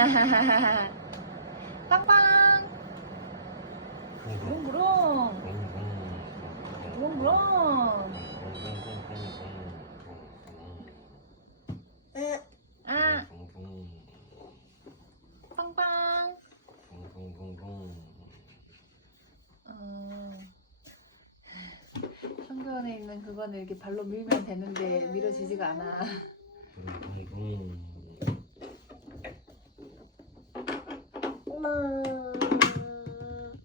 빵빵. 부릉부릉. 부릉부릉. 아, 빵빵. 어, 한가운에 있는 그거는 이렇게 발로 밀면 되는데 밀어지지가 않아. 아.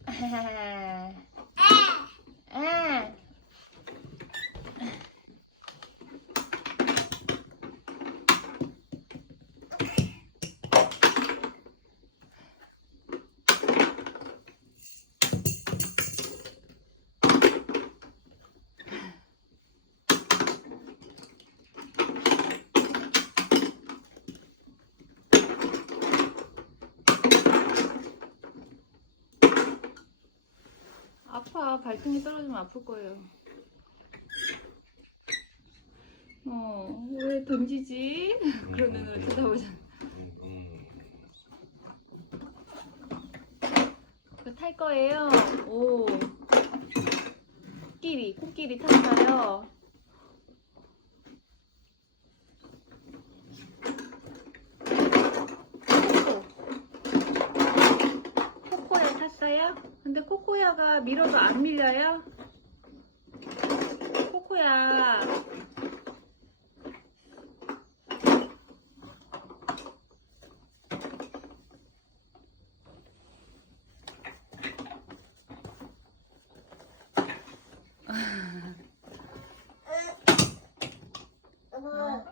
아파 발등에 떨어지면 아플 거예요. 어, 왜 던지지? 그런 눈으로 쳐다보잖아. 그거 탈 거예요. 오. 코끼리, 코끼리 탔어요. 코코. 코코야 탔어요? 근데 코코야가 밀어도 안 밀려요? 코코야.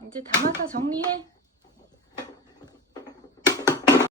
이제 담아서 정리해.